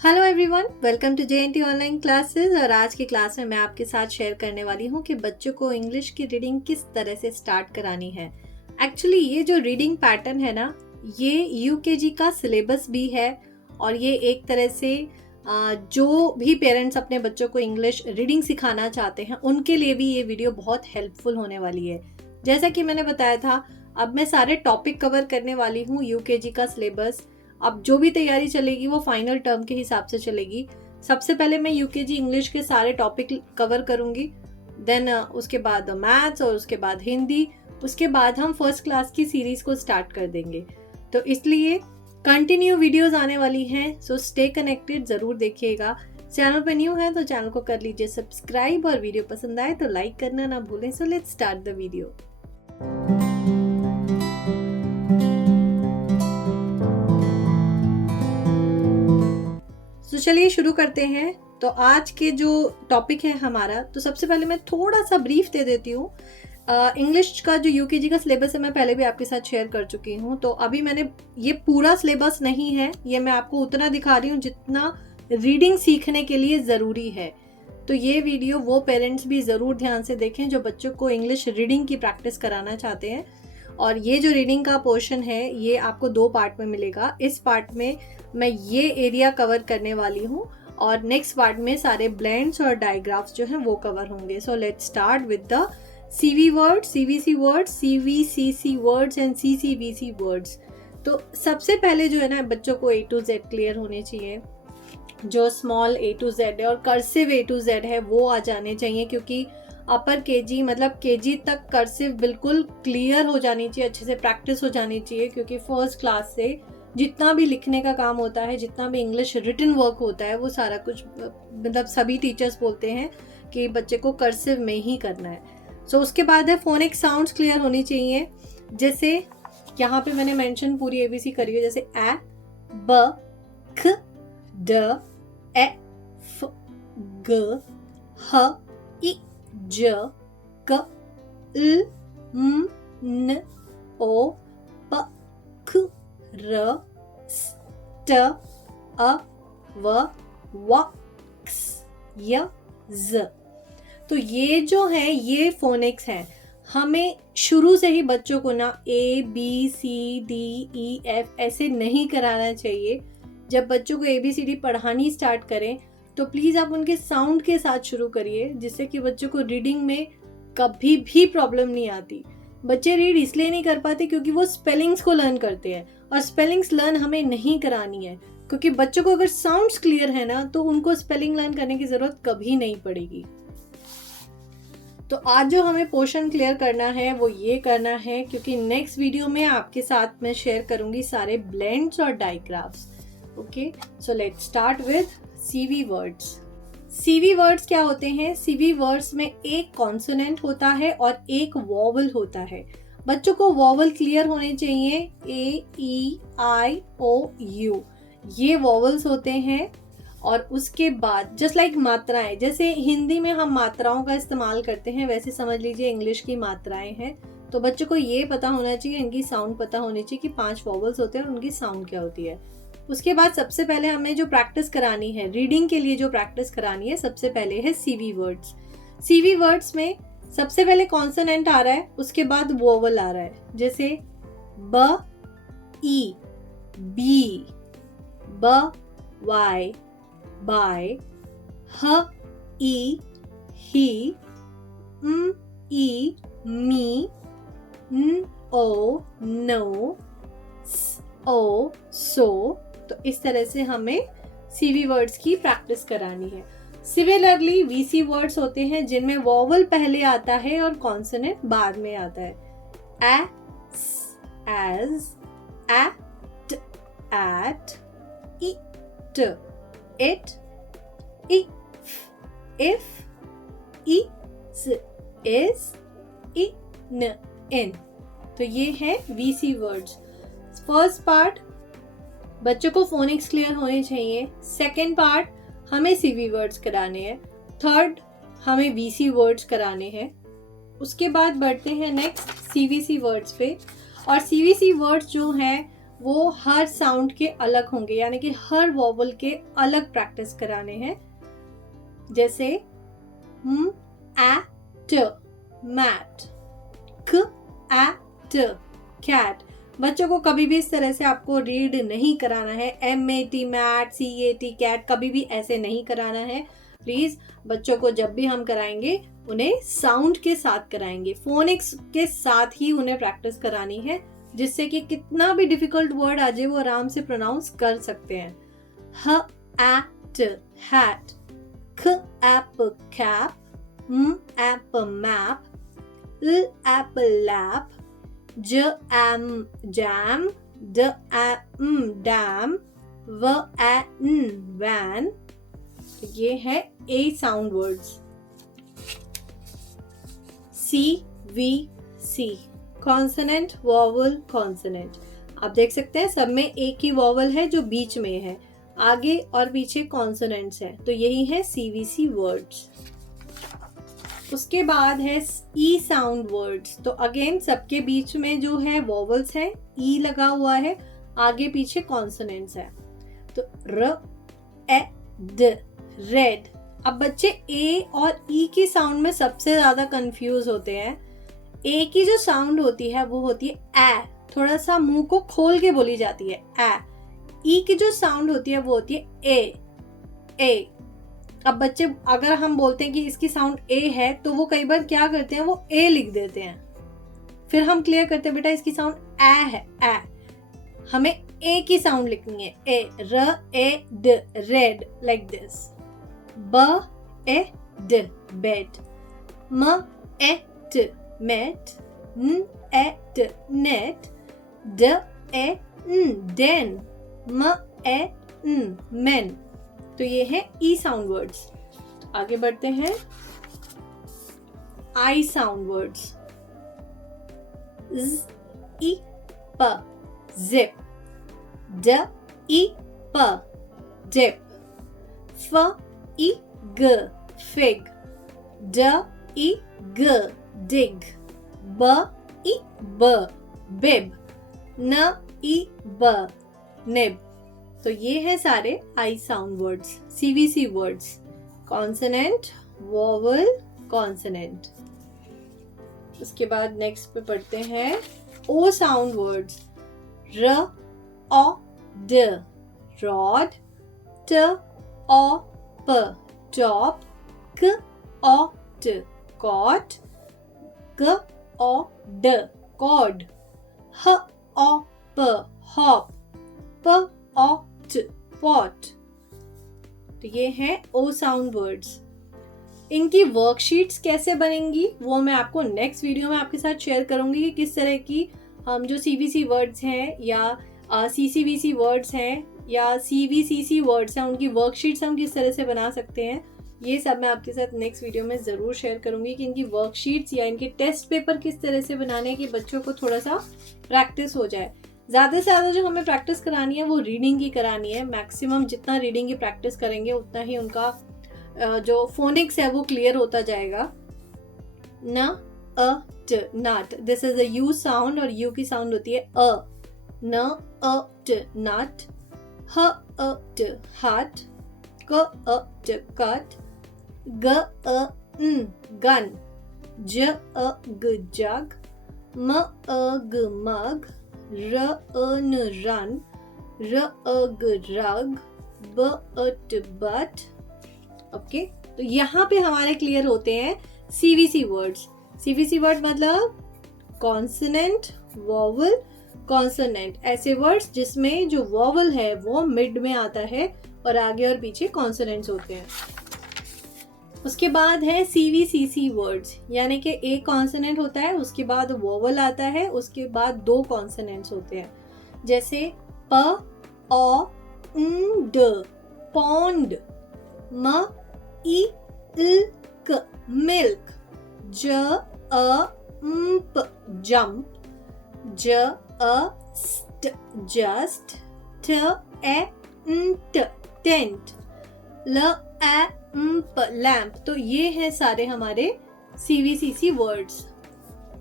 Hello everyone, welcome to JNT online classes. और आज की क्लास में मैं आपके साथ शेयर करने वाली हूँ कि बच्चों को इंग्लिश की रीडिंग किस तरह से स्टार्ट करानी है। एक्चुअली ये जो रीडिंग पैटर्न है ना, ये UKG का सिलेबस भी है और ये एक तरह से जो भी पेरेंट्स अपने बच्चों को इंग्लिश रीडिंग सिखाना चाहते हैं उनके लिए भी ये वीडियो बहुत हेल्पफुल होने वाली है। जैसा कि मैंने बताया था, अब मैं सारे टॉपिक कवर करने वाली हूँ UKG का सिलेबस। अब जो भी तैयारी चलेगी वो फाइनल टर्म के हिसाब से चलेगी। सबसे पहले मैं UKG इंग्लिश के सारे टॉपिक कवर करूंगी, देन उसके बाद मैथ्स और उसके बाद हिंदी, उसके बाद हम फर्स्ट क्लास की सीरीज को स्टार्ट कर देंगे। तो इसलिए कंटिन्यू वीडियोस आने वाली हैं, सो स्टे कनेक्टेड, ज़रूर देखिएगा। चैनल पे न्यू है तो चैनल को कर लीजिए सब्सक्राइब और वीडियो पसंद आए तो लाइक करना ना भूलें। सो लेट्स स्टार्ट द वीडियो। तो चलिए शुरू करते हैं। तो आज के जो टॉपिक है हमारा, तो सबसे पहले मैं थोड़ा सा ब्रीफ दे देती हूँ। इंग्लिश का जो UKG का सिलेबस है मैं पहले भी आपके साथ शेयर कर चुकी हूँ, तो अभी मैंने ये पूरा सिलेबस नहीं है, ये मैं आपको उतना दिखा रही हूँ जितना रीडिंग सीखने के लिए ज़रूरी है। तो ये वीडियो वो पेरेंट्स भी ज़रूर ध्यान से देखें जो बच्चों को इंग्लिश रीडिंग की प्रैक्टिस कराना चाहते हैं। और ये जो रीडिंग का पोर्शन है ये आपको 2 पार्ट में मिलेगा। इस पार्ट में मैं ये एरिया कवर करने वाली हूँ और नेक्स्ट पार्ट में सारे ब्लेंड्स और डायग्राफ्स जो हैं वो कवर होंगे। सो let's start with the CV words, CVC words, CVCC words and CCVC words. तो सबसे पहले जो है ना, बच्चों को A to Z क्लियर होने चाहिए। जो स्मॉल A to Z है और कर्सिव A to Z है वो आ जाने चाहिए, क्योंकि अपर KG मतलब KG तक कर्सिव बिल्कुल क्लियर हो जानी चाहिए, अच्छे से प्रैक्टिस हो जानी चाहिए। क्योंकि फर्स्ट क्लास से जितना भी लिखने का काम होता है, जितना भी इंग्लिश रिटन वर्क होता है, वो सारा कुछ मतलब सभी टीचर्स बोलते हैं कि बच्चे को कर्सिव में ही करना है। सो उसके बाद है फोनिक साउंड्स क्लियर होनी चाहिए। जैसे यहाँ पे मैंने मेंशन पूरी ABC करी है, जैसे ए, ब, ख, ड, ए, फ, ग, ह, इ, ज, क, ल, म, न, ओ, प, ख, र, स, ट, अ, व, व, क्स, य, ज। तो ये जो है ये फोनिक्स हैं। हमें शुरू से ही बच्चों को ना ABCDEF ऐसे नहीं कराना चाहिए। जब बच्चों को ABCD पढ़ानी स्टार्ट करें तो प्लीज़ आप उनके साउंड के साथ शुरू करिए, जिससे कि बच्चों को रीडिंग में कभी भी प्रॉब्लम नहीं आती। बच्चे रीड इसलिए नहीं कर पाते क्योंकि वो स्पेलिंग्स को लर्न करते हैं, और स्पेलिंग्स लर्न हमें नहीं करानी है, क्योंकि बच्चों को अगर साउंड्स क्लियर है ना तो उनको स्पेलिंग लर्न करने की ज़रूरत कभी नहीं पड़ेगी। तो आज जो हमें पोर्शन क्लियर करना है वो ये करना है, क्योंकि नेक्स्ट वीडियो में आपके साथ मैं शेयर करूंगी सारे ब्लेंड्स और digraphs. Okay, so let's start with CV words. CV words क्या होते हैं? CV वर्ड्स में एक कॉन्सोनेंट होता है और एक वॉवल होता है। बच्चों को वॉवल क्लियर होने चाहिए, A, E, I, O, U, ये वॉवल्स होते हैं। और उसके बाद जस्ट लाइक मात्राएं, जैसे हिंदी में हम मात्राओं का इस्तेमाल करते हैं, वैसे समझ लीजिए इंग्लिश की मात्राएं हैं। तो बच्चों को ये पता होना चाहिए, इनकी साउंड पता होनी चाहिए कि 5 वॉवल्स होते हैं और उनकी साउंड क्या होती है। उसके बाद सबसे पहले हमें जो प्रैक्टिस करानी है, रीडिंग के लिए जो प्रैक्टिस करानी है, सबसे पहले है CV वर्ड्स। CV वर्ड्स में सबसे पहले कॉन्सोनेंट आ रहा है, उसके बाद वोवल आ रहा है। जैसे ब, ई, बी, ब, वाई, बाय, ह, ई, ही, म, ई, मी, न, ओ, नो, स, ओ, सो। तो इस तरह से हमें CV वर्ड्स की प्रैक्टिस करानी है। सिमिलरली VC वर्ड्स होते हैं जिनमें वॉवल पहले आता है और कॉन्सोनेंट बाद में आता है। A, edge, at, at, it, it, if, is, in। तो ये है VC वर्ड्स। फर्स्ट पार्ट बच्चों को फोनिक्स क्लियर होने चाहिए। सेकेंड पार्ट हमें CV वर्ड्स कराने हैं। थर्ड हमें VC वर्ड्स कराने हैं। उसके बाद बढ़ते हैं नेक्स्ट CVC वर्ड्स पे। और CVC वर्ड्स जो हैं वो हर साउंड के अलग होंगे, यानी कि हर वॉवल के अलग प्रैक्टिस कराने हैं। जैसे a t मैट, क a t कैट। बच्चों को कभी भी इस तरह से आपको रीड नहीं कराना है, MAT मैट, CAT कैट, कभी भी ऐसे नहीं कराना है। प्लीज बच्चों को जब भी हम कराएंगे उन्हें साउंड के साथ कराएंगे, फोनिक्स के साथ ही उन्हें प्रैक्टिस करानी है, जिससे कि कितना भी डिफिकल्ट वर्ड आ जाए वो आराम से प्रोनाउंस कर सकते हैं। ह एट हैट, ख ap cap, m ap map, l ap lap, j am jam, d am dam, v an van. ये है A sound words. CVC, consonant vowel consonant. आप देख सकते हैं सब में एक ही वॉवल है जो बीच में है, आगे और पीछे कॉन्सोनेंट्स है, तो यही है CVC वर्ड्स। उसके बाद है E साउंड वर्ड्स। तो अगेन सबके बीच में जो है वॉवल्स है, E लगा हुआ है, आगे पीछे कॉन्सोनेंट्स है। तो र ए ड, रेड। अब बच्चे ए और ई की साउंड में सबसे ज्यादा कंफ्यूज होते हैं। ए की जो साउंड होती है वो होती है ए, थोड़ा सा मुंह को खोल के बोली जाती है ए। ई की जो साउंड होती है वो होती है ए। अब बच्चे अगर हम बोलते हैं कि इसकी साउंड ए है तो वो कई बार क्या करते हैं, वो ए लिख देते हैं। फिर हम क्लियर करते हैं बेटा इसकी साउंड ए है, ए। हमें ए की साउंड लिखनी है, ए, र ए ड, रेड, लाइक दिस। ब ए ड, बेड। म ए ट, मेट। न ए ट, नेट। ड ए न, डेन। म ए न, मेन। तो ये है ई साउंड वर्ड्स। आगे बढ़ते हैं आई साउंड वर्ड्स। ज ई प, जिप। ड ई प, डिप। फ ई ग, फिग। ड ई ग, डिग। ब ई ब, बिब। न ई ब, निब। तो ये है सारे I sound words, CVC words. Consonant, vowel, consonant. उसके बाद नेक्स्ट पे पढ़ते हैं ओ साउंड वर्ड्स। र ओ ड, रॉड। ट ओ प, टॉप। क ओ ट, कॉट। क ओ ड, कॉड। ह ओ प, हॉप। प ओ ट, पॉट। तो ये है ओ साउंड वर्ड्स। इनकी वर्कशीट्स कैसे बनेंगी वो मैं आपको नेक्स्ट वीडियो में आपके साथ शेयर करूंगी कि किस तरह की हम जो CVC वर्ड्स हैं या CCVC वर्ड्स हैं या CVCC वर्ड्स हैं, उनकी वर्कशीट्स हम किस तरह से बना सकते हैं। ये सब मैं आपके साथ नेक्स्ट वीडियो में ज़रूर शेयर करूंगी कि इनकी वर्कशीट्स या इनके टेस्ट पेपर किस तरह से बनाने कि बच्चों को थोड़ा सा प्रैक्टिस हो जाए। ज़्यादा से ज़्यादा जो हमें प्रैक्टिस करानी है वो रीडिंग की करानी है। मैक्सिमम जितना रीडिंग की प्रैक्टिस करेंगे उतना ही उनका जो फोनिक्स है वो क्लियर होता जाएगा। N u t, nut. This is a u sound और यू की साउंड होती है अ। न अ ट, नट। ह अ ट, हट। क अ ट, कट। ग अ न, गन। ज अ ग, जग। म अ ग, मग। र अ न, रन। र अ ग, रग। ब अ ट, बट। ओके, तो यहाँ पे हमारे क्लियर होते हैं CVC वर्ड्स। CVC वर्ड मतलब कॉन्सोनेंट, वॉवल, कॉन्सोनेंट। ऐसे वर्ड्स जिसमें जो वॉवल है वो मिड में आता है और आगे और पीछे कॉन्सोनेंट्स होते हैं। उसके बाद है CVCC वर्ड्स, यानी कि एक कॉन्सोनेंट होता है, उसके बाद वॉवल आता है, उसके बाद दो कॉन्सोनेंट्स होते हैं। जैसे प ओ न, ड, पॉन्ड। म ई ल क, मिल्क। ज अ म प, जंप। ज अ स्ट, जस्ट। ट ए न, ट, टेंट। ल ए म प, लैम्प। तो ये हैं सारे हमारे CVCC वर्ड्स।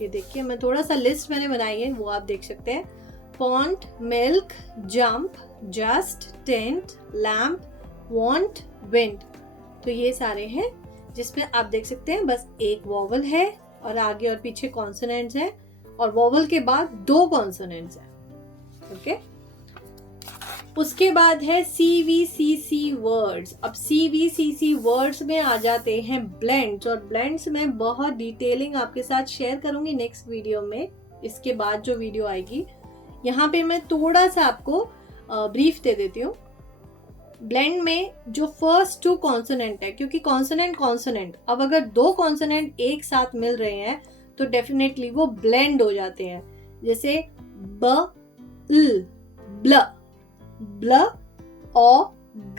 ये देखिए मैं थोड़ा सा लिस्ट मैंने बनाई है वो आप देख सकते हैं। pond, milk, jump, just, tent, lamp, want, wind। तो ये सारे हैं जिसमें आप देख सकते हैं बस एक वॉवल है और आगे और पीछे कॉन्सोनेंट्स हैं और वॉवल के बाद 2 कॉन्सोनेंट्स हैं। ओके, उसके बाद है CVCC वर्ड्स। अब CVCC वर्ड्स में आ जाते हैं ब्लेंड्स, और ब्लेंड्स में बहुत डिटेलिंग आपके साथ शेयर करूंगी नेक्स्ट वीडियो में, इसके बाद जो वीडियो आएगी। यहाँ पे मैं थोड़ा सा आपको ब्रीफ दे देती हूँ। ब्लेंड में जो फर्स्ट 2 कॉन्सोनेंट है, क्योंकि कॉन्सोनेंट अब अगर 2 कॉन्सोनेंट एक साथ मिल रहे हैं तो डेफिनेटली वो ब्लेंड हो जाते हैं। जैसे ब ल, ब्ल, ब्ल और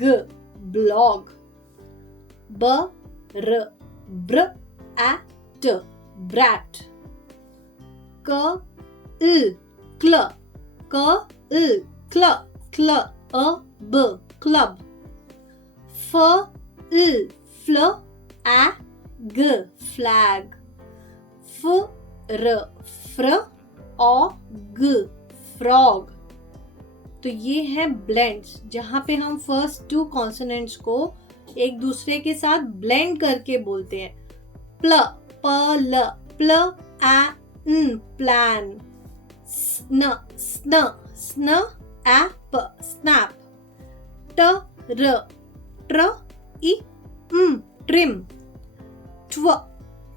ग, ब्लॉग, ब र, ब्र एट, ब्रैट, क ल, क्ल, क ल, क्ल, क्ल अ ब, क्लब, फ ल, फ्ल ए ग, फ्लैग, फ र, फ्र और ग, फ्रॉग। तो ये है ब्लेंड्स, जहां पे हम फर्स्ट 2 कॉन्सोनेंट्स को एक दूसरे के साथ ब्लेंड करके बोलते हैं। प्ल, प ल, प्ल ए न, प्लान, स्न, स्न, स्न ऐप, स्नैप, ट र, ट्र इ म, ट्रिम, ट्व,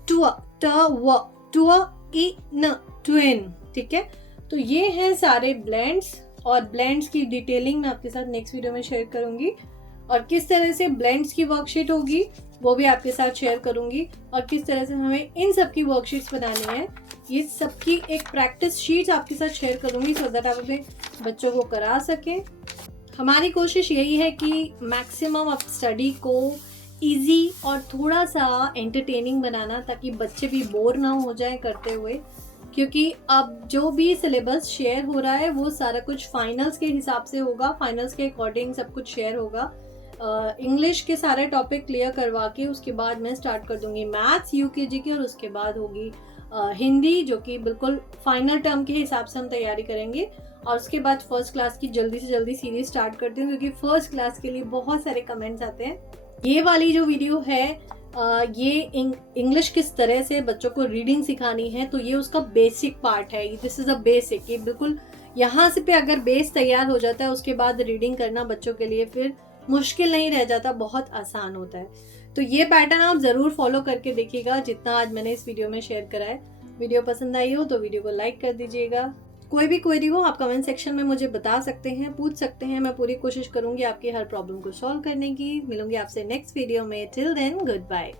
ट्व, ट व, ट्व इ न, ट्विन। ठीक है, तो ये हैं सारे ब्लेंड्स, और ब्लेंड्स की डिटेलिंग मैं आपके साथ नेक्स्ट वीडियो में शेयर करूंगी, और किस तरह से ब्लेंड्स की वर्कशीट होगी वो भी आपके साथ शेयर करूंगी, और किस तरह से हमें इन सब की वर्कशीट्स बनानी है ये सबकी एक प्रैक्टिस शीट आपके साथ शेयर करूंगी, सो दैट आप अपने बच्चों को करा सकें। हमारी कोशिश यही है कि मैक्सिमम आप स्टडी को इजी और थोड़ा सा एंटरटेनिंग बनाना, ताकि बच्चे भी बोर ना हो जाएं करते हुए, क्योंकि अब जो भी सिलेबस शेयर हो रहा है वो सारा कुछ फाइनल्स के हिसाब से होगा, फाइनल्स के अकॉर्डिंग सब कुछ शेयर होगा। इंग्लिश के सारे टॉपिक क्लियर करवा के उसके बाद मैं स्टार्ट कर दूंगी मैथ्स यूकेजी की, और उसके बाद होगी हिंदी, जो कि बिल्कुल फाइनल टर्म के हिसाब से हम तैयारी करेंगे। और उसके बाद फर्स्ट क्लास की जल्दी से जल्दी सीरीज स्टार्ट करती हूँ, क्योंकि फर्स्ट क्लास के लिए बहुत सारे कमेंट्स आते हैं। ये वाली जो वीडियो है ये इंग्लिश किस तरह से बच्चों को रीडिंग सिखानी है, तो ये उसका बेसिक पार्ट है। दिस इज अ बेसिक, ये बिल्कुल यहाँ से पे अगर बेस तैयार हो जाता है उसके बाद रीडिंग करना बच्चों के लिए फिर मुश्किल नहीं रह जाता, बहुत आसान होता है। तो ये पैटर्न आप ज़रूर फॉलो करके देखिएगा जितना आज मैंने इस वीडियो में शेयर करा है। वीडियो पसंद आई हो तो वीडियो को लाइक कर दीजिएगा। कोई भी क्वेरी हो आप कमेंट सेक्शन में मुझे बता सकते हैं, पूछ सकते हैं। मैं पूरी कोशिश करूंगी आपकी हर प्रॉब्लम को सॉल्व करने की। मिलूंगी आपसे नेक्स्ट वीडियो में। Till then, good bye.